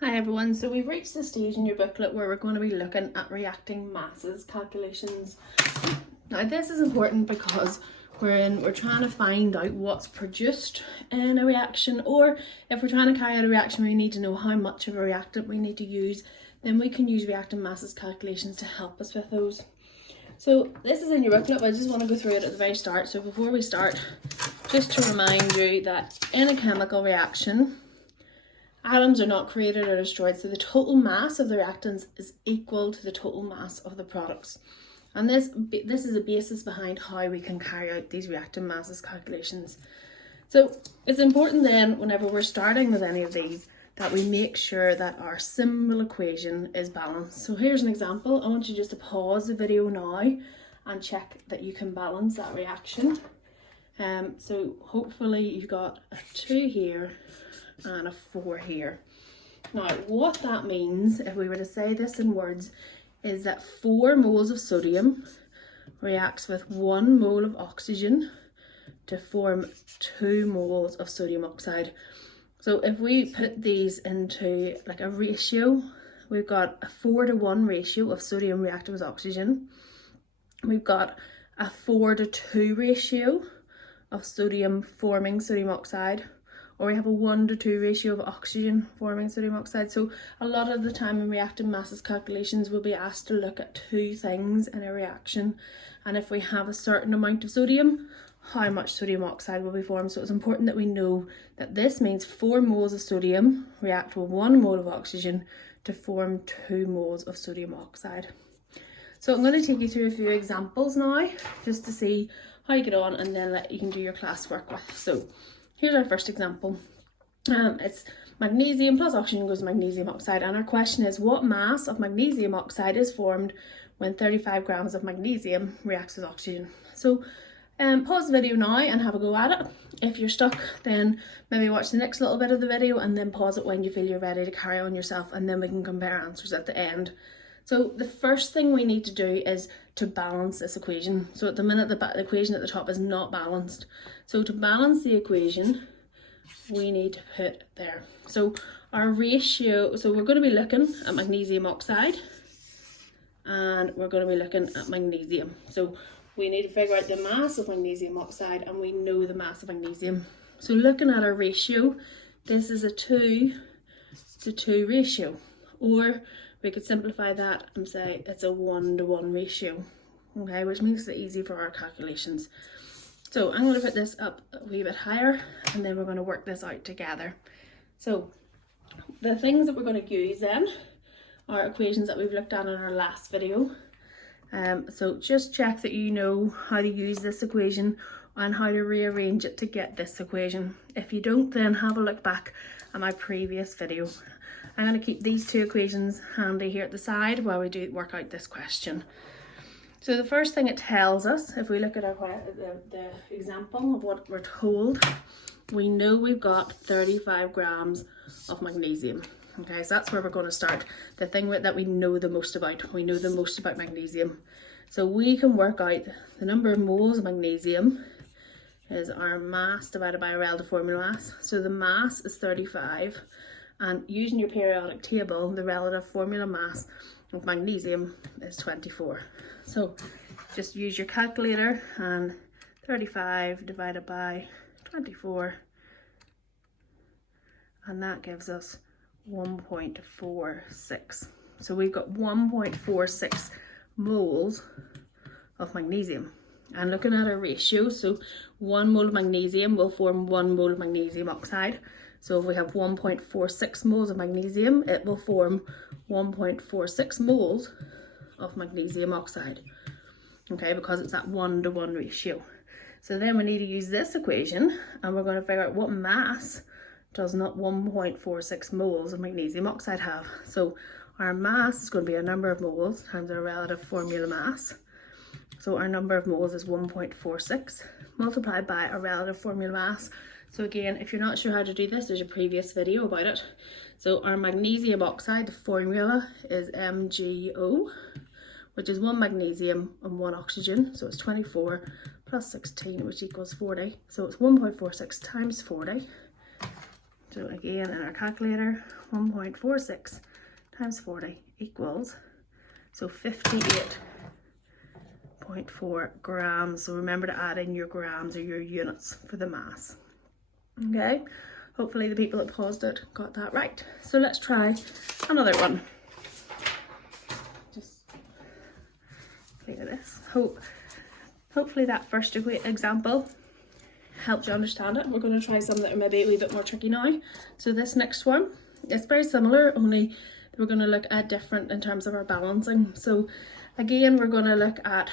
Hi everyone, so we've reached the stage in your booklet where we're going to be looking at reacting masses calculations. Now this is important because we're trying to find out what's produced in a reaction, or if we're trying to carry out a reaction we need to know how much of a reactant we need to use, then we can use reactant masses calculations to help us with those. So this is in your booklet, but I just want to go through it at the very start. So before we start, just to remind you that in a chemical reaction, atoms are not created or destroyed, so the total mass of the reactants is equal to the total mass of the products. And this is a basis behind how we can carry out these reactant masses calculations. So it's important then, whenever we're starting with any of these, that we make sure that our symbol equation is balanced. So here's an example. I want you just to pause the video now and check that you can balance that reaction. So hopefully you've got a 2 here and a 4 here. Now what that means, if we were to say this in words, is that 4 moles of sodium reacts with 1 mole of oxygen to form 2 moles of sodium oxide. So if we put these into like a ratio, we've got a 4:1 ratio of sodium reacting with oxygen. We've got a 4:2 ratio of sodium forming sodium oxide, or we have a 1:2 ratio of oxygen forming sodium oxide. So a lot of the time in reactant masses calculations we'll be asked to look at 2 things in a reaction, and if we have a certain amount of sodium, how much sodium oxide will be formed. So it's important that we know that this means 4 moles of sodium react with 1 mole of oxygen to form 2 moles of sodium oxide. So I'm going to take you through a few examples now just to see how you get on, and then that you can do your classwork with. So here's our first example. It's magnesium plus oxygen goes to magnesium oxide, and our question is, what mass of magnesium oxide is formed when 35 grams of magnesium reacts with oxygen? So pause the video now and have a go at it. If you're stuck, then maybe watch the next little bit of the video and then pause it when you feel you're ready to carry on yourself, and then we can compare answers at the end. So the first thing we need to do is to balance this equation. So at the minute the equation at the top is not balanced. So to balance the equation, we need to put there. So our ratio, so we're going to be looking at magnesium oxide and we're going to be looking at magnesium. So we need to figure out the mass of magnesium oxide, and we know the mass of magnesium. So looking at our ratio, this is a 2:2 ratio, or we could simplify that and say it's a 1:1 ratio, okay, which makes it easy for our calculations. So I'm going to put this up a wee bit higher, and then we're going to work this out together. So the things that we're going to use then are equations that we've looked at in our last video. So just check that you know how to use this equation and how to rearrange it to get this equation. If you don't, then have a look back at my previous video. I'm going to keep these 2 equations handy here at the side while we do work out this question. So the first thing it tells us, if we look at the example of what we're told, we know we've got 35 grams of magnesium. Okay, so that's where we're going to start. The thing that we know the most about. We know the most about magnesium. So we can work out the number of moles of magnesium is our mass divided by our relative formula mass. So the mass is 35, and using your periodic table, the relative formula mass of magnesium is 24. So just use your calculator, and 35 divided by 24, and that gives us 1.46. So we've got 1.46 moles of magnesium. And looking at our ratio, so 1 mole of magnesium will form 1 mole of magnesium oxide. So if we have 1.46 moles of magnesium, it will form 1.46 moles of magnesium oxide. Okay, because it's that 1:1 ratio. So then we need to use this equation, and we're going to figure out what mass does not 1.46 moles of magnesium oxide have. So our mass is going to be a number of moles times our relative formula mass. So our number of moles is 1.46 multiplied by our relative formula mass. So again, if you're not sure how to do this, there's a previous video about it. So our magnesium oxide, the formula is MgO, which is 1 magnesium and 1 oxygen. So it's 24 plus 16, which equals 40. So it's 1.46 times 40. So again, in our calculator, 1.46 times 40 equals, so 58.4 grams. So remember to add in your grams or your units for the mass. Okay, hopefully the people that paused it got that right. So let's try another one. Just clear this. Hopefully that first example helped you understand it. We're going to try some that are maybe a wee bit more tricky now. So this next one, it's very similar, only we're going to look at different in terms of our balancing. So again, we're going to look at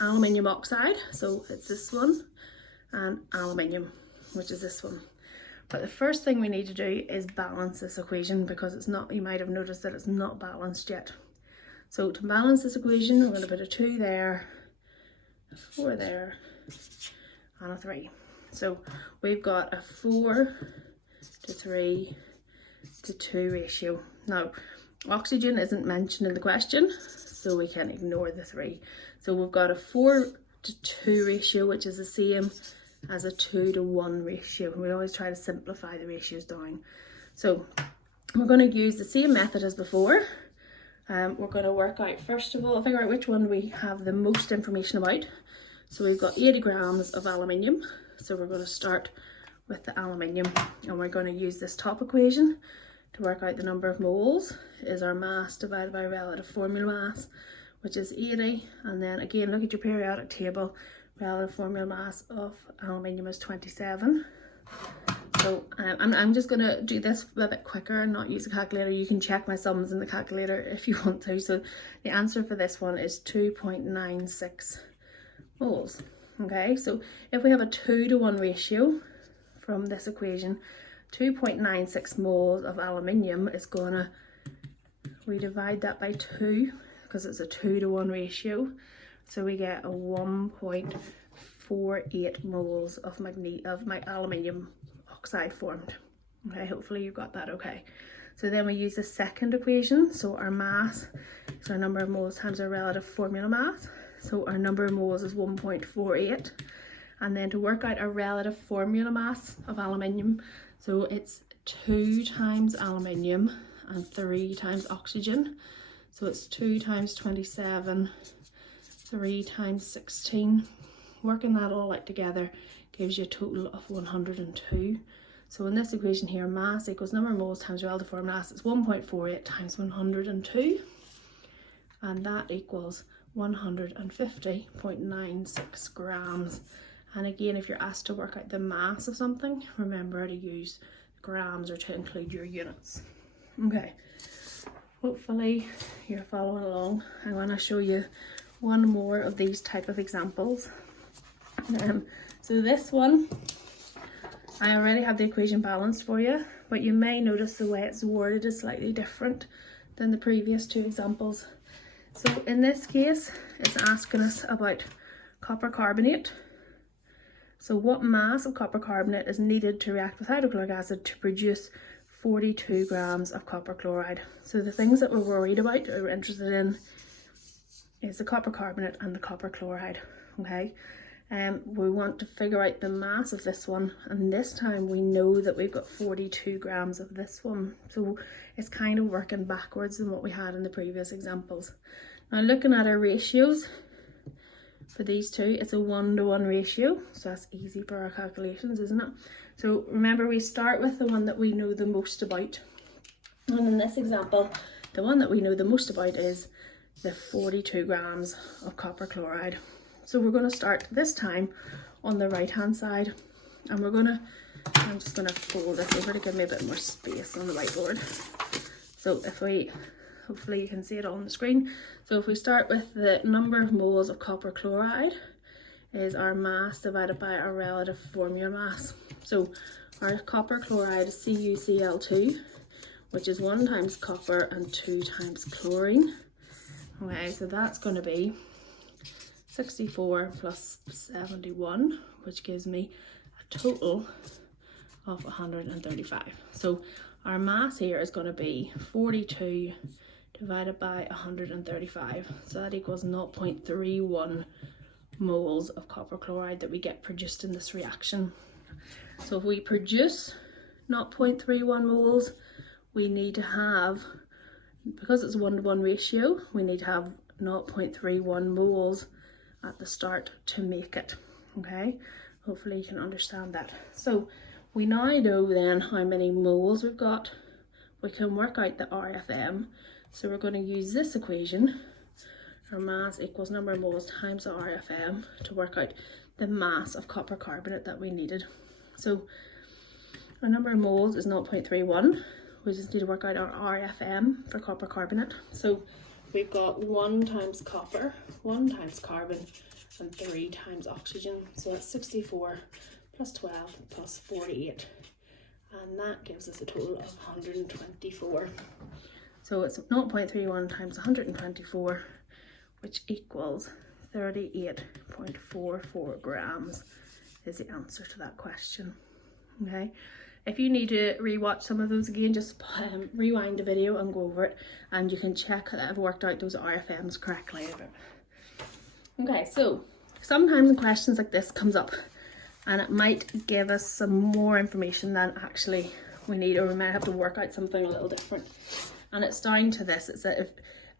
aluminium oxide, so it's this one, and aluminium, which is this one. But the first thing we need to do is balance this equation, because it's not, you might have noticed that it's not balanced yet. So to balance this equation, I'm going to put a 2 there, a 4 there, and a 3. So we've got a 4 to 3 to 2 ratio. Now, oxygen isn't mentioned in the question, so we can ignore the 3. So we've got a 4 to 2 ratio, which is the same as a 2 to 1 ratio. We always try to simplify the ratios down. So we're going to use the same method as before. We're going to work out, first of all, figure out which one we have the most information about. So we've got 80 grams of aluminium. So we're going to start with the aluminium, and we're going to use this top equation to work out the number of moles is our mass divided by relative formula mass, which is 80. And then again, look at your periodic table. Relative formula mass of aluminium is 27. So I'm just going to do this a bit quicker and not use a calculator. You can check my sums in the calculator if you want to. So the answer for this one is 2.96 moles. Okay, so if we have a 2 to 1 ratio from this equation, 2.96 moles of aluminium is gonna, we divide that by 2 because it's a 2 to 1 ratio. So we get a 1.48 moles of my aluminium oxide formed. Okay, hopefully you got that okay. So then we use the second equation. So our mass is our number of moles times our relative formula mass. So our number of moles is 1.48. And then to work out our relative formula mass of aluminium, so it's 2 times aluminium and 3 times oxygen. So it's 2 times 27, 3 times 16. Working that all out together gives you a total of 102. So in this equation here, mass equals number of moles times relative formula mass. It's 1.48 times 102. And that equals 150.96 grams. And again, if you're asked to work out the mass of something, remember to use grams or to include your units. Okay, hopefully you're following along. I'm going to show you one more of these type of examples. So this one, I already have the equation balanced for you, but you may notice the way it's worded is slightly different than the previous 2 examples. So in this case, it's asking us about copper carbonate. So what mass of copper carbonate is needed to react with hydrochloric acid to produce 42 grams of copper chloride? So the things that we're worried about or interested in is the copper carbonate and the copper chloride. Okay, we want to figure out the mass of this one, and this time we know that we've got 42 grams of this one. So it's kind of working backwards than what we had in the previous examples. Now looking at our ratios, for these two, it's a 1 to 1 ratio, so that's easy for our calculations, isn't it? So remember, we start with the one that we know the most about. And in this example, the one that we know the most about is the 42 grams of copper chloride. So we're going to start this time on the right hand side, and I'm just going to fold this over to give me a bit more space on the whiteboard. So if we, hopefully you can see it on the screen. So if we start with the number of moles of copper chloride is our mass divided by our relative formula mass. So our copper chloride is CuCl2, which is 1 times copper and 2 times chlorine. Okay, so that's going to be 64 plus 71, which gives me a total of 135. So our mass here is going to be 42 divided by 135. So that equals 0.31 moles of copper chloride that we get produced in this reaction. So if we produce 0.31 moles, we need to have, because it's a 1-to-1 ratio, we need to have 0.31 moles at the start to make it. Okay, hopefully you can understand that. So we now know then how many moles we've got. We can work out the RFM. So we're going to use this equation, our mass equals number of moles times the RFM, to work out the mass of copper carbonate that we needed. So our number of moles is 0.31. We just need to work out our RFM for copper carbonate. So we've got 1 times copper, 1 times carbon, and 3 times oxygen. So that's 64 plus 12 plus 48. And that gives us a total of 124. So it's 0.31 times 124, which equals 38.44 grams is the answer to that question. Okay, if you need to rewatch some of those again, just rewind the video and go over it, and you can check that I've worked out those RFMs correctly. Okay, so sometimes questions like this comes up, and it might give us some more information than actually we need, or we might have to work out something a little different. And it's down to this, it's a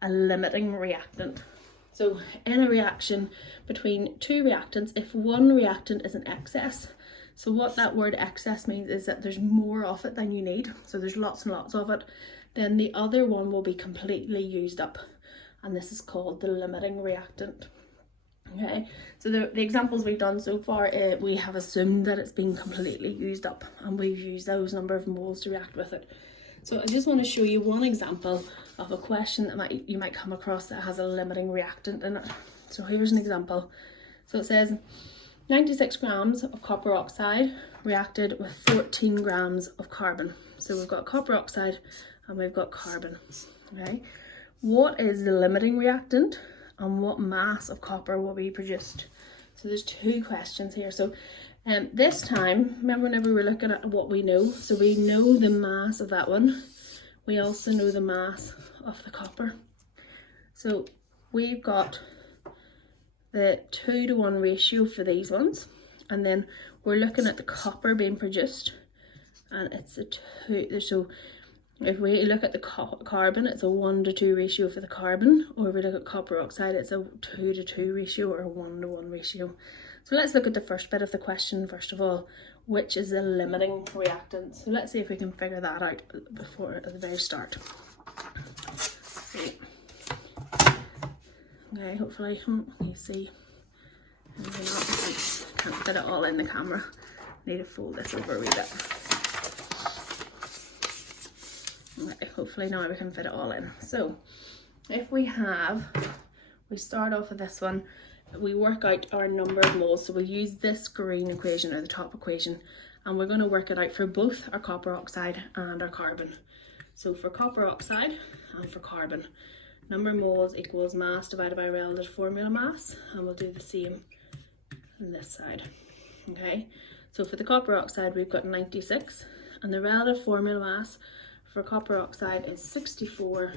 limiting reactant. So in a reaction between 2 reactants, if one reactant is an excess, so what that word excess means is that there's more of it than you need, so there's lots and lots of it, then the other one will be completely used up, and this is called the limiting reactant. Okay, so the examples we've done so far, we have assumed that it's been completely used up, and we've used those number of moles to react with it. So I just want to show you one example of a question that you might come across that has a limiting reactant in it. So here's an example. So it says 96 grams of copper oxide reacted with 14 grams of carbon. So we've got copper oxide and we've got carbon. Okay, what is the limiting reactant, and what mass of copper will be produced? So there's 2 questions here. So this time, remember whenever we're looking at what we know, so we know the mass of that one, we also know the mass of the copper. So we've got the 2-to-1 ratio for these ones, and then we're looking at the copper being produced, and it's a 2, so if we look at the carbon, it's a 1-to-2 ratio for the carbon, or if we look at copper oxide, it's a 2-to-2 ratio or a 1-to-1 ratio. So let's look at the first bit of the question first of all, which is the limiting reactant. So let's see if we can figure that out before at the very start. Okay, hopefully you see. Maybe not, I can't fit it all in the camera. Need to fold this over a wee bit. Okay, hopefully now we can fit it all in. So if we start off with this one, we work out our number of moles. So we'll use this green equation, or the top equation, and we're going to work it out for both our copper oxide and our carbon. So for copper oxide and for carbon, number of moles equals mass divided by relative formula mass, and we'll do the same on this side. Okay, so for the copper oxide we've got 96, and the relative formula mass for copper oxide is 64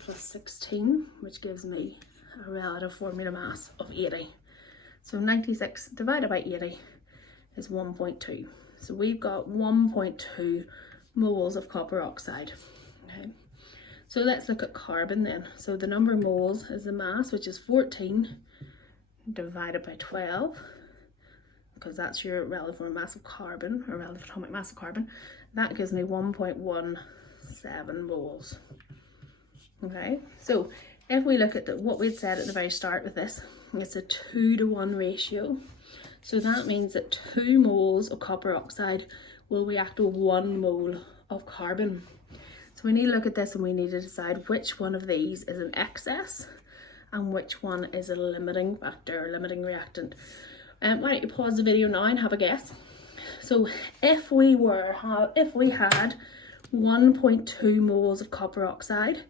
plus 16, which gives me a relative formula mass of 80. So 96 divided by 80 is 1.2. So we've got 1.2 moles of copper oxide. Okay, so let's look at carbon then. So the number of moles is the mass, which is 14 divided by 12, because that's your relative formula mass of carbon, or relative atomic mass of carbon. That gives me 1.17 moles. Okay, so if we look at what we'd said at the very start with this, it's a 2-to-1 ratio. So that means that 2 moles of copper oxide will react with 1 mole of carbon. So we need to look at this, and we need to decide which one of these is an excess and which one is a limiting factor, or limiting reactant. Why don't you pause the video now and have a guess? So if we had 1.2 moles of copper oxide,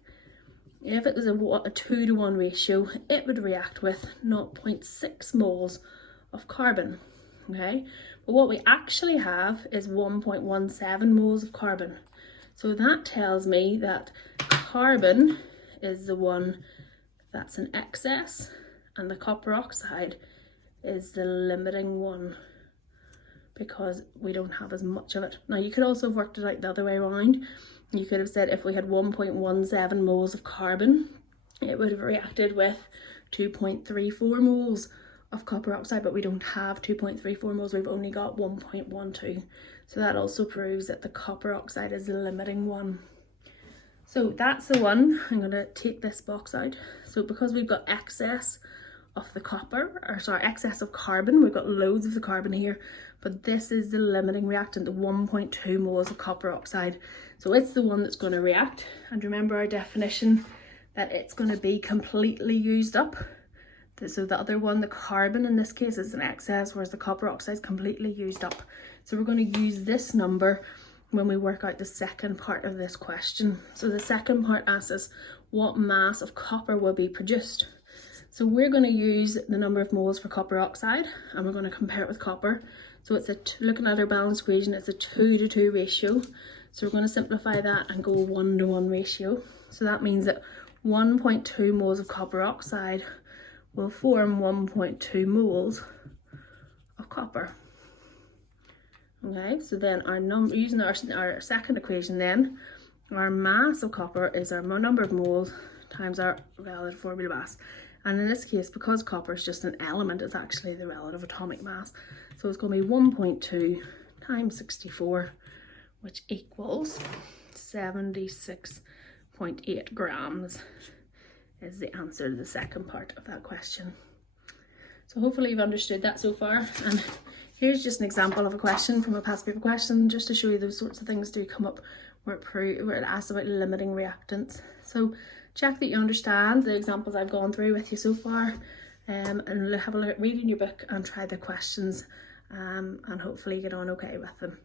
if it was a 2-to-1 ratio, it would react with 0.6 moles of carbon. Okay, but what we actually have is 1.17 moles of carbon. So that tells me that carbon is the one that's an excess, and the copper oxide is the limiting one, because we don't have as much of it. Now you could also have worked it out the other way around. You could have said if we had 1.17 moles of carbon, it would have reacted with 2.34 moles of copper oxide, but we don't have 2.34 moles, we've only got 1.12. So that also proves that the copper oxide is the limiting one. So that's the one. I'm going to take this box out. So because we've got excess of the copper, or sorry, excess of carbon, we've got loads of the carbon here, but this is the limiting reactant, the 1.2 moles of copper oxide. So it's the one that's going to react. And remember our definition that it's going to be completely used up. So the other one, the carbon in this case, is an excess, whereas the copper oxide is completely used up. So we're going to use this number when we work out the second part of this question. So the second part asks us what mass of copper will be produced. So we're going to use the number of moles for copper oxide, and we're going to compare it with copper. So it's looking at our balance equation, it's a 2-to-2 ratio. So we're going to simplify that and go 1-to-1 ratio. So that means that 1.2 moles of copper oxide will form 1.2 moles of copper. Okay, so then our number, using our second equation then, our mass of copper is our number of moles times our relative formula mass. And in this case, because copper is just an element, it's actually the relative atomic mass. So it's going to be 1.2 times 64, which equals 76.8 grams. Is the answer to the second part of that question. So hopefully you've understood that so far, and here's just an example of a question from a past paper question, just to show you those sorts of things do come up where it asks about limiting reactants. So check that you understand the examples I've gone through with you so far, and have a read in your book and try the questions, and hopefully get on okay with them.